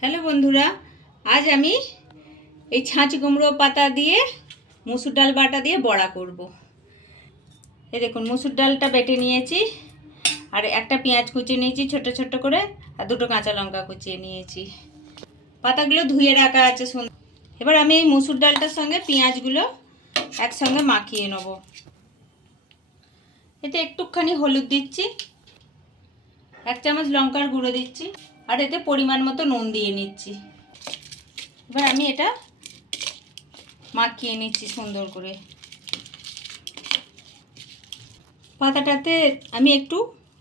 Hello বন্ধুরা, আজ আমি এই ছাঁচ কুমড়ো পাতা দিয়ে মুসুর ডাল বাটা দিয়ে বড়া করব। এই দেখুন, মুসুর ডালটা বেটে নিয়েছি আর একটা পেঁয়াজ কুচিয়ে নিয়েছি, ছোট ছোট করে, আর দুটো কাঁচা লঙ্কা কুচিয়ে নিয়েছি। পাতাগুলো ধুয়ে রাখা আছে এবার আমি এই মুসুর ডালটার সঙ্গে পেঁয়াজগুলো একসঙ্গে মাখিয়ে নেব। এতে একটুখানি হলুদ দিচ্ছি, এক চামচ লঙ্কার গুঁড়ো দিচ্ছি। আর এতে পরিমাণ মতো নুন দিয়ে নিচ্ছি। এবার আমি এটা মাখিয়ে নিচ্ছি সুন্দর করে। পাতাটাতে আমি একটু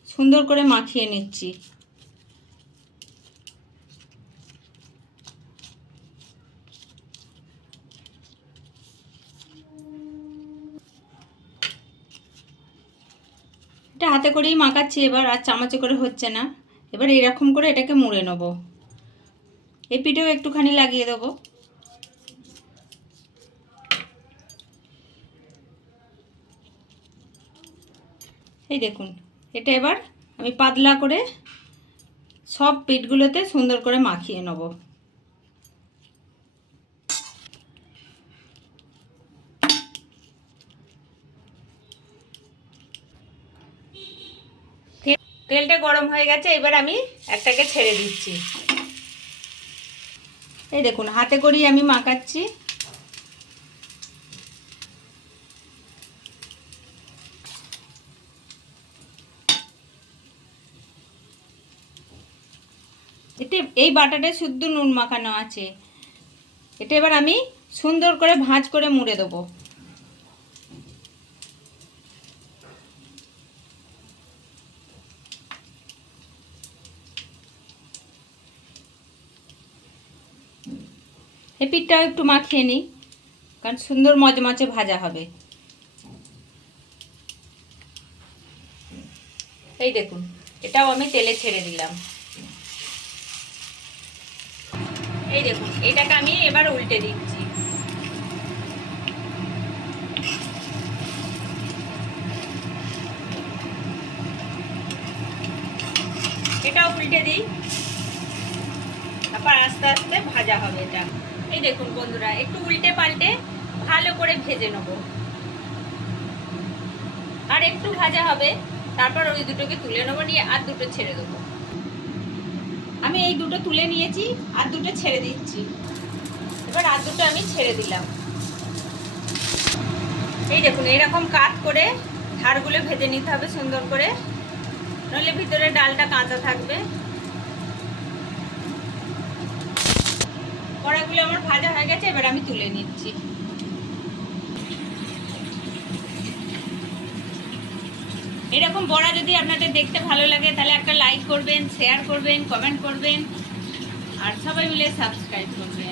সুন্দর করে মাখিয়ে নিচ্ছি। এটা হাতে করেই মাখাচ্ছি এবার, আর চামচে করে হচ্ছে না। এবার এরকম করে এটাকে মুড়ে নেব। এই পিঠেও একটুখানি লাগিয়ে দেবো। এই দেখুন, এটা এবার আমি পাতলা করে সব পিঠগুলোতে সুন্দর করে মাখিয়ে নেব। তেলটা গরম হয়ে গেছে, এবার আমি একটাকে ছেড়ে দিচ্ছি। এই দেখুন, হাতে করেই আমি মাখাচ্ছি। এতে এই বাটাটায় শুদ্ধ নুন মাখানো আছে। এটা এবার আমি সুন্দর করে ভাঁজ করে মুড়ে দেবো। এই পিঠটাও একটু মাখিয়ে নিই, কারণ সুন্দর মজমচে ভাজা হবে। এই দেখুন, এটাও আমি তেলে ছেড়ে দিলাম। এই দেখুন, এটাকে আমি এবার উল্টে দিচ্ছি। এটাও উল্টে দিই। তারপর আস্তে আস্তে ভাজা হবে এটা। এই দেখুন বন্ধুরা, একটু উল্টে পাল্টে ভালো করে ভেজে নেব। আর একটু ভাজা হবে, তারপর ওই দুটোকে তুলে নেব নিয়ে আর দুটো ছেড়ে দেবো। আমি এই দুটো তুলে নিয়েছি, আর দুটো ছেড়ে দিচ্ছি। এবার আর দুটো আমি ছেড়ে দিলাম। এই দেখুন, এরকম কাট করে ধারগুলো ভেজে নিতে হবে সুন্দর করে। নইলে ভিতরে ডালটা কাঁচা থাকবে। আমার ভাজা হয়ে গেছে, এবার আমি তুলে নিচ্ছি। এরকম বড়া যদি আপনাদের দেখতে ভালো লাগে, তাহলে একটা লাইক করবেন শেয়ার করবেন কমেন্ট করবেন, আর সবাই মিলে সাবস্ক্রাইব করবেন।